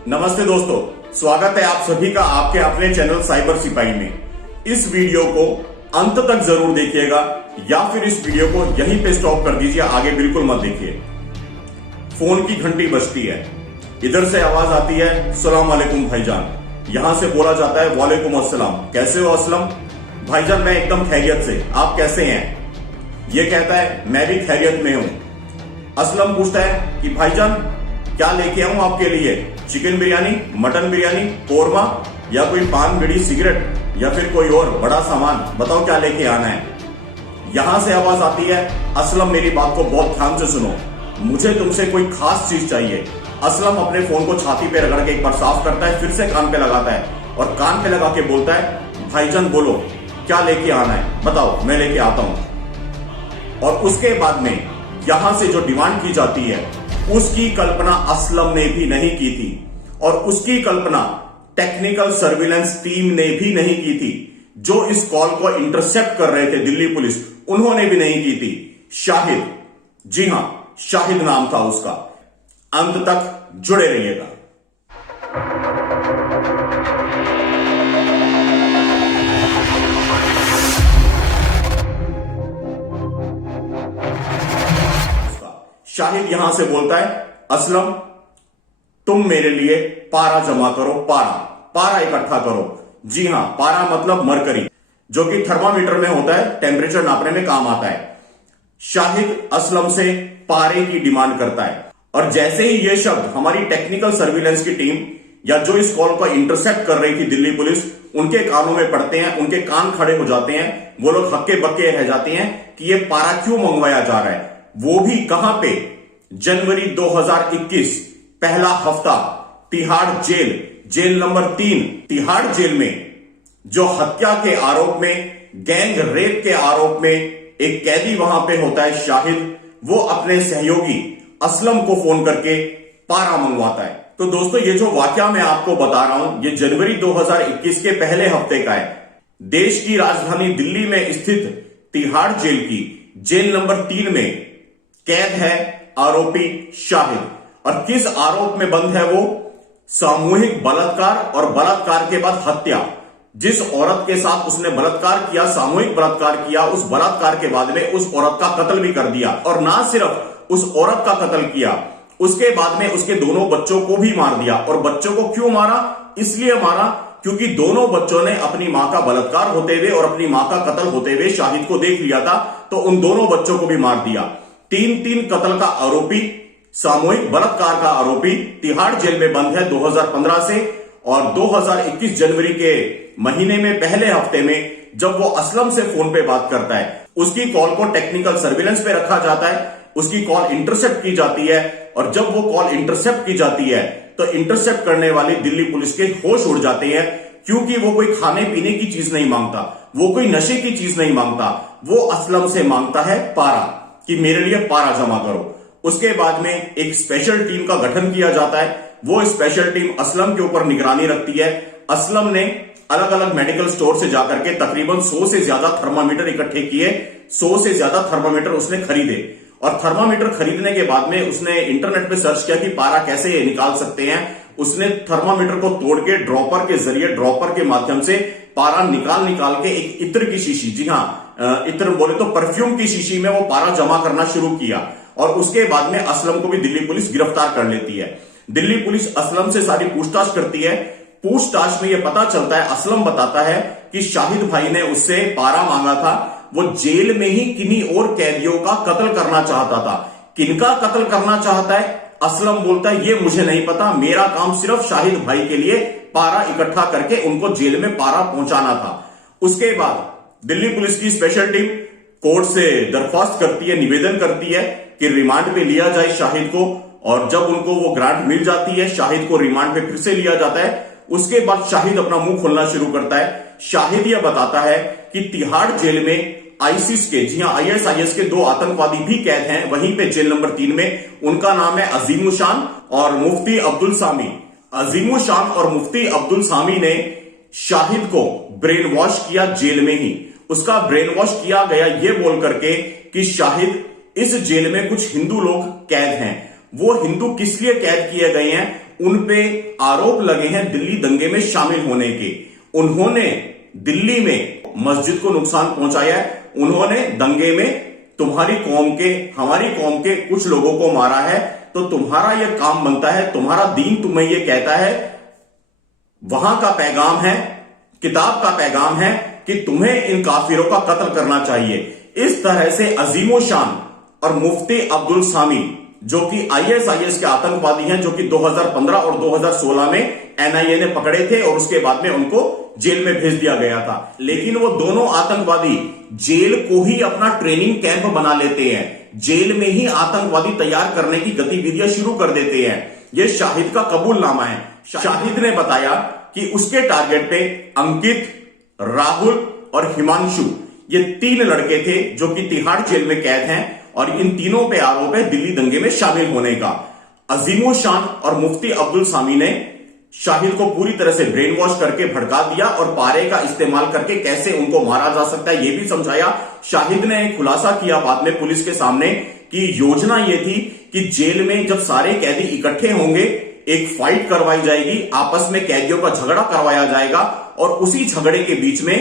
नमस्ते दोस्तों, स्वागत है आप सभी का आपके अपने चैनल साइबर सिपाही में। इस वीडियो को अंत तक जरूर देखिएगा या फिर इस वीडियो को यहीं पे स्टॉप कर दीजिए, आगे बिल्कुल मत देखिए। फोन की घंटी बजती है, इधर से आवाज आती है सलाम वालेकुम भाईजान। यहां से बोला जाता है वालेकुम अस्सलाम। कैसे हो असलम? भाईजान मैं एकदम खैरियत से, आप कैसे हैं? ये कहता है मैं भी खैरियत में हूं। असलम पूछता है कि भाईजान क्या लेके आऊं आपके लिए? चिकन बिरयानी, मटन बिरयानी, कोरमा या कोई पान बीड़ी सिगरेट या फिर कोई और बड़ा सामान? बताओ क्या लेके आना है। यहां से आवाज आती है असलम मेरी बात को बहुत ध्यान से सुनो, मुझे तुमसे कोई खास चीज चाहिए। असलम अपने फोन को छाती पे रगड़ के एक बार साफ करता है, फिर से कान पे लगाता है और कान पे लगा के बोलता है भाईजान बोलो क्या लेके आना है, बताओ मैं लेके आता हूं। और उसके बाद में यहां से जो डिमांड की जाती है उसकी कल्पना असलम ने भी नहीं की थी और उसकी कल्पना टेक्निकल सर्विलेंस टीम ने भी नहीं की थी। जो इस कॉल को इंटरसेप्ट कर रहे थे दिल्ली पुलिस, उन्होंने भी नहीं की थी। शाहिद, जी हां शाहिद नाम था उसका। अंत तक जुड़े रहिएगा। शाहिद यहां से बोलता है असलम तुम मेरे लिए पारा जमा करो, पारा इकट्ठा करो। जी हां, पारा मतलब मरकरी, जो कि थर्मामीटर में होता है, टेम्परेचर नापने में काम आता है। शाहिद असलम से पारे की डिमांड करता है और जैसे ही यह शब्द हमारी टेक्निकल सर्विलेंस की टीम या जो इस कॉल को इंटरसेप्ट कर रही थी दिल्ली पुलिस, उनके कानों में पड़ते हैं, उनके कान खड़े हो जाते हैं। वो लोग हक्के बक्के रह जाते हैं कि यह पारा क्यों मंगवाया जा रहा है, वो भी कहां पे? जनवरी 2021 पहला हफ्ता Tihar jail number 3 Tihar jail में जो हत्या के आरोप में, गैंग रेप के आरोप में एक कैदी वहां पे होता है शाहिद। वो अपने सहयोगी असलम को फोन करके पारा मंगवाता है। तो दोस्तों ये जो वाकया मैं आपको बता रहा हूं, ये जनवरी 2021 के पहले हफ्ते का है। देश की राजधानी दिल्ली में स्थित तिहाड़ जेल की जेल नंबर 3 में कैद है आरोपी शाहिद। और किस आरोप में बंद है वो? सामूहिक बलात्कार और बलात्कार के बाद हत्या। जिस औरत के साथ उसने बलात्कार किया, सामूहिक बलात्कार किया, उस बलात्कार के बाद में उस औरत का कत्ल भी कर दिया। और ना सिर्फ उस औरत का कत्ल किया, उसके बाद में उसके दोनों बच्चों को भी मार दिया। और बच्चों को क्यों मारा? इसलिए मारा क्योंकि दोनों बच्चों ने अपनी मां का बलात्कार होते हुए और अपनी मां का कत्ल होते हुए शाहिद को देख लिया था, तो उन दोनों बच्चों को भी मार दिया। 3 कत्ल का आरोपी, सामूहिक बलात्कार का आरोपी तिहाड़ जेल में बंद है 2015 से। और 2021 जनवरी के महीने में पहले हफ्ते में जब वो असलम से फोन पे बात करता है, उसकी कॉल को टेक्निकल सर्विलेंस पे रखा जाता है, उसकी कॉल इंटरसेप्ट की जाती है। और जब वो कॉल इंटरसेप्ट की जाती है तो इंटरसेप्ट करने वाली दिल्ली पुलिस के होश उड़ जाते हैं, क्योंकि वो कोई खाने पीने की चीज नहीं मांगता, वो कोई नशे की चीज नहीं मांगता, वो असलम से मांगता है पारा, कि मेरे लिए पारा जमा करो। उसके बाद में एक स्पेशल टीम का गठन किया जाता है। वो स्पेशल टीम असलम के ऊपर निगरानी रखती है। असलम ने अलग अलग मेडिकल स्टोर से जाकर के तकरीबन 100 से ज्यादा थर्मामीटर इकट्ठे किए, 100 से ज्यादा थर्मामीटर उसने खरीदे। और थर्मामीटर खरीदने के बाद में उसने इंटरनेट पे सर्च किया कि पारा कैसे निकाल सकते हैं। उसने थर्मामीटर को तोड़ के ड्रॉपर के जरिए, ड्रॉपर के माध्यम से पारा निकाल के एक इत्र की शीशी, जी हां इत्र बोले तो परफ्यूम की शीशी में वो पारा जमा करना शुरू किया। और उसके बाद में असलम को भी दिल्ली पुलिस गिरफ्तार कर लेती है। दिल्ली पुलिस असलम से सारी पूछताछ करती है। पूछताछ में यह पता चलता है, असलम बताता है कि शाहिद भाई ने उससे पारा मांगा था। वो जेल में ही किन्हीं और कैदियों का कत्ल करना चाहता था। किनका कत्ल करना चाहता है? असलम बोलता है ये मुझे नहीं पता, मेरा काम सिर्फ शाहिद भाई के लिए पारा इकट्ठा करके उनको जेल में पारा पहुंचाना था। उसके बाद दिल्ली पुलिस की स्पेशल टीम कोर्ट से दरख्वास्त करती है, निवेदन करती है कि रिमांड पे लिया जाए शाहिद को। और जब उनको वो ग्रांट मिल जाती है, शाहिद को रिमांड पे फिर से लिया जाता है। उसके बाद शाहिद अपना मुंह खोलना शुरू करता है। शाहिद यह बताता है कि तिहाड़ जेल में आईसिस के, जी हां ISIS के 2 आतंकवादी भी कैद हैं वहीं पे जेल नंबर 3 में। उनका नाम है अजीमुल शान और मुफ्ती अब्दुल सामी। अजीमुल शान और मुफ्ती अब्दुल सामी ने शाहिद को ब्रेन वॉश किया जेल में ही। उसका ब्रेन वॉश किया गया ये बोल करके कि शाहिद इस जेल में कुछ हिंदू लोग कैद हैं। वो हिंदू किस लिए कैद किए गए हैं उन पे आरोप लगे हैं दिल्ली दंगे में शामिल होने के। उन्होंने दिल्ली में मस्जिद को नुकसान पहुंचाया है, उन्होंने दंगे में तुम्हारी कौम के, हमारी कौम के कुछ लोगों को मारा है, तो तुम्हारा यह काम बनता है, तुम्हारा दीन तुम्हें यह कहता है, वहां का पैगाम है, किताब का पैगाम है कि तुम्हें इन काफिरों का कत्ल करना चाहिए। इस तरह से अजीमो शान और मुफ्ती अब्दुल सामी जो कि आईएसआईएस के आतंकवादी हैं, जो कि 2015 और 2016 में एनआईए ने पकड़े थे और उसके बाद में उनको जेल में भेज दिया गया था। लेकिन वो दोनों आतंकवादी जेल को ही अपना ट्रेनिंग कैंप बना लेते हैं, जेल में ही आतंकवादी तैयार करने की गतिविधियां शुरू कर देते हैं। यह शाहिद का कबूलनामा है। शाहिद ने बताया कि उसके टारगेट पे अंकित, राहुल और हिमांशु, ये 3 लड़के थे जो कि तिहाड़ जेल में कैद हैं और इन तीनों पे आरोप है दिल्ली दंगे में शामिल होने का। अजीमो शान और मुफ्ती अब्दुल सामी ने शाहिद को पूरी तरह से ब्रेन वॉश करके भड़का दिया और पारे का इस्तेमाल करके कैसे उनको मारा जा सकता है यह भी समझाया। शाहिद ने खुलासा किया बाद में पुलिस के सामने कि योजना यह थी कि जेल में जब सारे कैदी इकट्ठे होंगे, एक फाइट करवाई जाएगी, आपस में कैदियों का झगड़ा करवाया जाएगा और उसी झगड़े के बीच में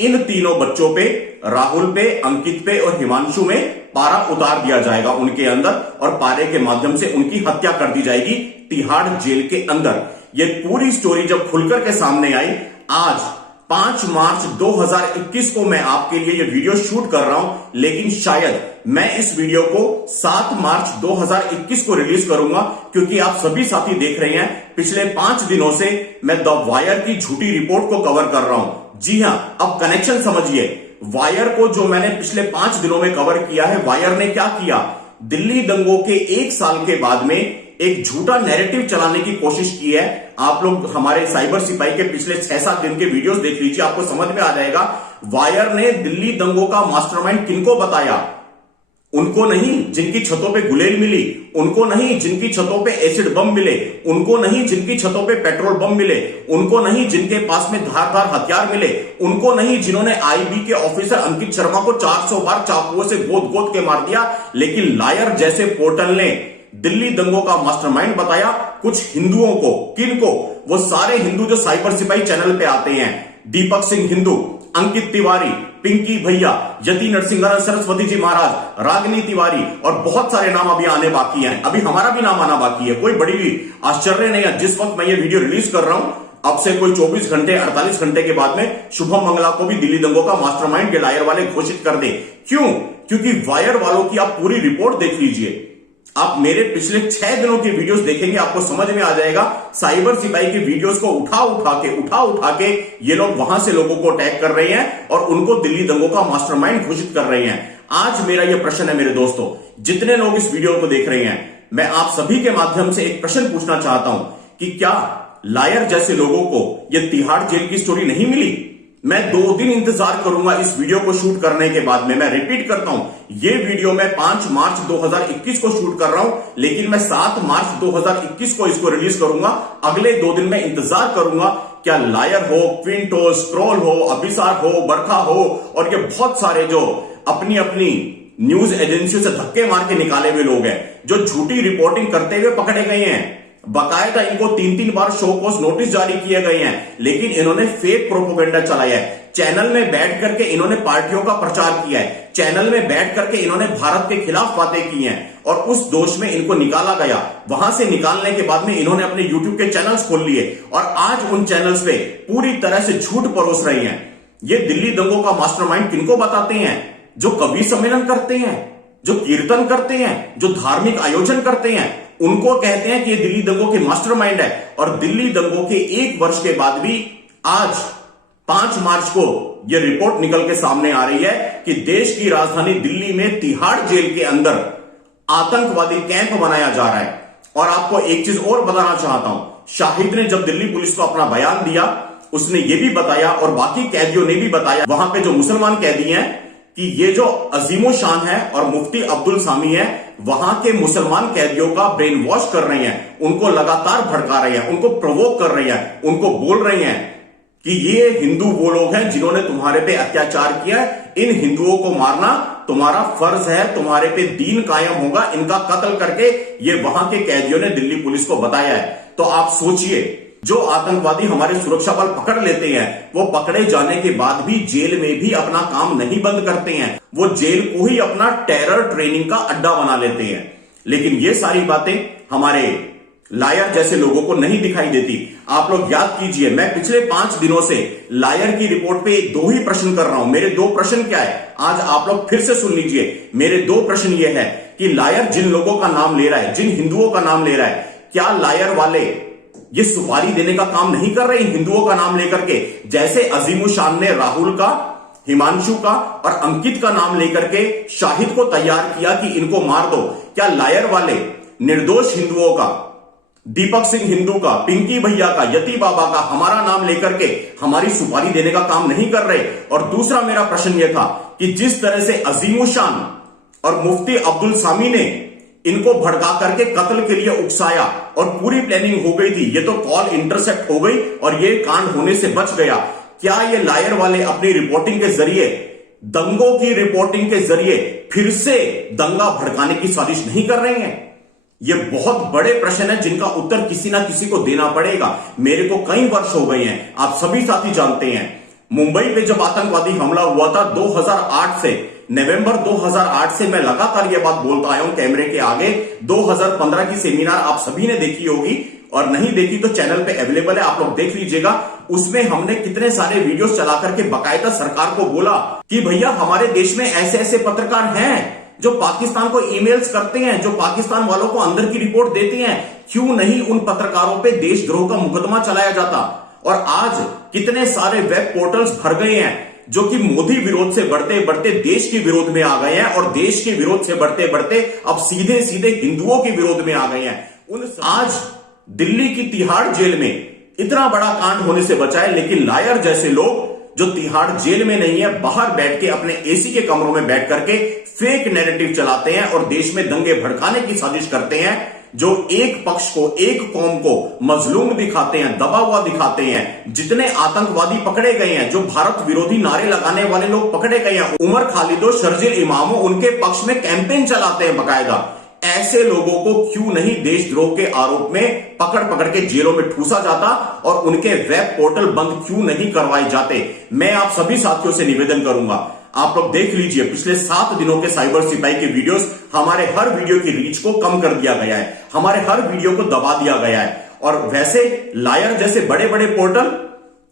इन तीनों बच्चों पे, राहुल पे, अंकित पे और हिमांशु में पारा उतार दिया जाएगा उनके अंदर और पारे के माध्यम से उनकी हत्या कर दी जाएगी तिहाड़ जेल के अंदर। यह पूरी स्टोरी जब खुलकर के सामने आई, आज 5 मार्च 2021 को मैं आपके लिए यह वीडियो शूट कर रहा हूं, लेकिन शायद मैं इस वीडियो को 7 मार्च 2021 को रिलीज करूंगा, क्योंकि आप सभी साथी देख रहे हैं पिछले 5 दिनों से मैं द वायर की झूठी रिपोर्ट को कवर कर रहा हूं। जी हां, अब कनेक्शन समझिए। वायर को जो मैंने पिछले 5 दिनों में कवर किया है, वायर ने क्या किया, दिल्ली दंगों के 1 साल के बाद में एक झूठा नैरेटिव चलाने की कोशिश की है। आप लोग हमारे साइबर सिपाही के पिछले 6-7 दिन के वीडियोस देख लीजिए, आपको समझ में आ जाएगा। वायर ने दिल्ली दंगों का मास्टरमाइंड किनको बताया? उनको नहीं जिनकी छतों पे गुलेल मिली, उनको नहीं जिनकी छतों पे एसिड बम मिले, उनको नहीं जिनकी छतों पे पेट्रोल बम मिले, उनको नहीं जिनके पास में धारदार हथियार मिले, उनको नहीं जिन्होंने आईबी के ऑफिसर अंकित शर्मा को 400 बार चाकुओं से गोद गोद के मार दिया। लेकिन लायर जैसे पोर्टल ने दिल्ली दंगों का मास्टरमाइंड बताया कुछ हिंदुओं को। किनको? वो सारे हिंदू जो साइबर सिपाही चैनल पे आते हैं, दीपक सिंह हिंदू, अंकित तिवारी, पिंकी भैया, यति नरसिंह, सरस्वती जी महाराज, रागिनी तिवारी और बहुत सारे नाम अभी आने बाकी हैं। अभी हमारा भी नाम आना बाकी है। कोई बड़ी आश्चर्य नहीं है। जिस वक्त मैं ये वीडियो रिलीज कर रहा हूं, अब से कोई 24 घंटे 48 घंटे के बाद में शुभम मंगला को भी दिल्ली दंगों का मास्टरमाइंड लायर वाले घोषित कर दे। क्यों? क्योंकि वायर वालों की आप पूरी रिपोर्ट देख लीजिए। आप मेरे पिछले 6 दिनों के वीडियोस देखेंगे, आपको समझ में आ जाएगा। साइबर सिपाही के वीडियोस को उठा के ये लोग वहां से लोगों को अटैक कर रहे हैं और उनको दिल्ली दंगों का मास्टरमाइंड घोषित कर रहे हैं। आज मेरा यह प्रश्न है मेरे दोस्तों, जितने लोग इस वीडियो को देख रहे हैं, मैं आप सभी के माध्यम से एक प्रश्न पूछना चाहता हूं कि क्या लायर जैसे लोगों को यह तिहाड़ जेल की स्टोरी नहीं मिली? मैं 2 दिन इंतजार करूंगा इस वीडियो को शूट करने के बाद में। मैं रिपीट करता हूं, यह वीडियो मैं 5 मार्च 2021 को शूट कर रहा हूं, लेकिन मैं 7 मार्च 2021 को इसको रिलीज करूंगा। अगले 2 दिन में इंतजार करूंगा क्या लायर हो, क्विंट हो, स्क्रॉल हो, अभिसार हो, बरखा हो और ये बहुत सारे जो अपनी अपनी न्यूज एजेंसियों से धक्के मार के निकाले हुए लोग हैं, जो झूठी रिपोर्टिंग करते हुए पकड़े गए हैं। बकायदा इनको 3-3 बार शो कॉज नोटिस जारी किए गए हैं, लेकिन इन्होंने फेक प्रोपेगेंडा चलाया है। चैनल में बैठ करके इन्होंने पार्टियों का प्रचार किया है, चैनल में बैठ करके इन्होंने भारत के खिलाफ बातें की हैं और उस दोष में इनको निकाला गया। वहां से निकालने के बाद में इन्होंने अपने यूट्यूब के चैनल्स खोल लिए और आज उन चैनल्स पे पूरी तरह से झूठ परोस रही हैं। ये दिल्ली दंगों का मास्टरमाइंड किनको बताते हैं? जो कवि सम्मेलन करते हैं, जो कीर्तन करते हैं, जो धार्मिक आयोजन करते हैं, उनको कहते हैं कि ये दिल्ली दंगों के मास्टरमाइंड है। और दिल्ली दंगों के 1 वर्ष के बाद भी आज 5 मार्च को यह रिपोर्ट निकल के सामने आ रही है कि देश की राजधानी दिल्ली में तिहाड़ जेल के अंदर आतंकवादी कैंप बनाया जा रहा है। और आपको एक चीज और बताना चाहता हूं, शाहिद ने जब दिल्ली पुलिस को अपना बयान दिया, उसने यह भी बताया और बाकी कैदियों ने भी बताया, वहां पे जो मुसलमान कैदी हैं, कि ये जो अजीमो शान है और मुफ्ती अब्दुल सामी है, वहां के मुसलमान कैदियों का ब्रेन वॉश कर रहे हैं, उनको लगातार भड़का रहे हैं, उनको प्रोवोक कर रहे हैं, उनको बोल रहे हैं कि ये हिंदू वो लोग हैं जिन्होंने तुम्हारे पे अत्याचार किया है, इन हिंदुओं को मारना तुम्हारा फर्ज है, तुम्हारे पे दीन कायम होगा, इनका कत्ल करके ये वहां के कैदियों ने दिल्ली पुलिस को बताया है। तो आप सोचिए, जो आतंकवादी हमारे सुरक्षा बल पकड़ लेते हैं, वो पकड़े जाने के बाद भी जेल में भी अपना काम नहीं बंद करते हैं, वो जेल को ही अपना टेरर ट्रेनिंग का अड्डा बना लेते हैं। लेकिन ये सारी बातें हमारे लायर जैसे लोगों को नहीं दिखाई देती। आप लोग याद कीजिए, मैं पिछले 5 दिनों से लायर की रिपोर्ट पे 2 ही प्रश्न कर रहा हूं। मेरे 2 प्रश्न क्या है, आज आप लोग फिर से सुन लीजिए। मेरे 2 प्रश्न ये है कि लायर जिन लोगों का नाम ले रहा है, जिन हिंदुओं का नाम ले रहा है, क्या लायर वाले ये सुपारी देने का काम नहीं कर रहे इन हिंदुओं का नाम लेकर के? जैसे अजीमुशान ने राहुल का, हिमांशु का और अंकित का नाम लेकर के शाहिद को तैयार किया कि इनको मार दो, क्या लायर वाले निर्दोष हिंदुओं का, दीपक सिंह हिंदू का, पिंकी भैया का, यति बाबा का हमारा नाम लेकर के हमारी सुपारी देने का काम नहीं कर रहे? और दूसरा मेरा प्रश्न यह था कि जिस तरह से अजीमुशान और मुफ्ती अब्दुल सामी ने इनको भड़का करके कत्ल के लिए उकसाया और पूरी प्लानिंग हो गई थी, ये तो कॉल इंटरसेप्ट हो गई और ये कांड होने से बच गया, क्या ये लायर वाले अपनी रिपोर्टिंग के जरिए, दंगों की रिपोर्टिंग के जरिए फिर से दंगा भड़काने की साजिश नहीं कर रहे हैं? ये बहुत बड़े प्रश्न है जिनका उत्तर किसी ना किसी को देना पड़ेगा। मेरे को कई वर्ष हो गए हैं, आप सभी साथी जानते हैं, मुंबई पे जब आतंकवादी हमला हुआ था 2008 से, नवंबर 2008 से मैं लगातार ये बात बोलता आया हूं कैमरे के आगे। 2015 की सेमिनार आप सभी ने देखी होगी, और नहीं देखी तो चैनल पे अवेलेबल है, आप लोग देख लीजिएगा। उसमें हमने कितने सारे वीडियोस चला करके बाकायदा सरकार को बोला कि भैया हमारे देश में ऐसे ऐसे पत्रकार हैं जो पाकिस्तान को ईमेल्स करते हैं, जो पाकिस्तान वालों को अंदर की रिपोर्ट देते हैं, क्यों नहीं उन पत्रकारों पे देशद्रोह का मुकदमा चलाया जाता? और आज कितने सारे वेब पोर्टल्स भर गए हैं जो कि मोदी विरोध से बढ़ते बढ़ते देश के विरोध में आ गए हैं, और देश के विरोध से बढ़ते बढ़ते अब सीधे सीधे हिंदुओं के विरोध में आ गए हैं। आज दिल्ली की तिहाड़ जेल में इतना बड़ा कांड होने से बचा है, लेकिन लायर जैसे लोग जो तिहाड़ जेल में नहीं है, बाहर बैठ के अपने एसी के कमरों में बैठ करके फेक नैरेटिव चलाते हैं और देश में दंगे भड़काने की साजिश करते हैं, जो एक पक्ष को, एक कौम को मजलूम दिखाते हैं, दबा हुआ दिखाते हैं। जितने आतंकवादी पकड़े गए हैं, जो भारत विरोधी नारे लगाने वाले लोग पकड़े गए हैं, उमर खालिदो, शर्जिल इमामो, उनके पक्ष में कैंपेन चलाते हैं बाकायदा। ऐसे लोगों को क्यों नहीं देशद्रोह के आरोप में पकड़ पकड़ के जेलों में ठूसा जाता और उनके वेब पोर्टल बंद क्यों नहीं करवाए जाते? मैं आप सभी साथियों से निवेदन करूंगा, आप लोग देख लीजिए पिछले 7 दिनों के साइबर सिपाही के वीडियोस, हमारे हर वीडियो की रीच को कम कर दिया गया है, हमारे हर वीडियो को दबा दिया गया है। और वैसे लायर जैसे बड़े बड़े पोर्टल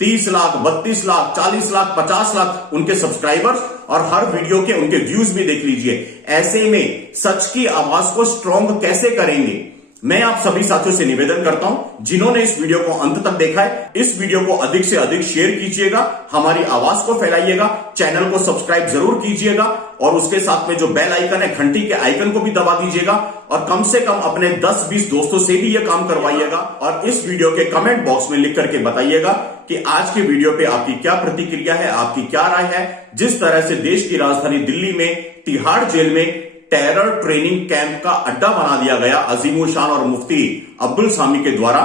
30 लाख, 32 लाख, 40 लाख, 50 लाख उनके सब्सक्राइबर्स और हर वीडियो के उनके व्यूज भी देख लीजिए। ऐसे में सच की आवाज को स्ट्रॉन्ग कैसे करेंगे? मैं आप सभी साथियों से निवेदन करता हूं, जिन्होंने इस वीडियो को अंत तक देखा है, इस वीडियो को अधिक से अधिक शेयर कीजिएगा, हमारी आवाज को फैलाइएगा, चैनल को सब्सक्राइब जरूर कीजिएगा और उसके साथ में जो बेल आइकन है, घंटी के आइकन को भी दबा दीजिएगा और कम से कम अपने 10-20 दोस्तों से भी यह काम करवाइएगा। और इस वीडियो के कमेंट बॉक्स में लिख करके बताइएगा कि आज के वीडियो पे आपकी क्या प्रतिक्रिया है, आपकी क्या राय है। जिस तरह से देश की राजधानी दिल्ली में तिहाड़ जेल में टेरर ट्रेनिंग कैंप का अड्डा बना दिया गया अजीमुशान और मुफ्ती अब्दुल सामी के द्वारा,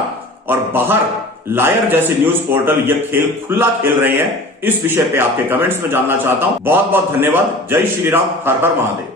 और बाहर लायर जैसे न्यूज पोर्टल यह खेल खुला खेल रहे हैं, इस विषय पे आपके कमेंट्स में जानना चाहता हूं। बहुत बहुत धन्यवाद। जय श्री राम, हर हर महादेव।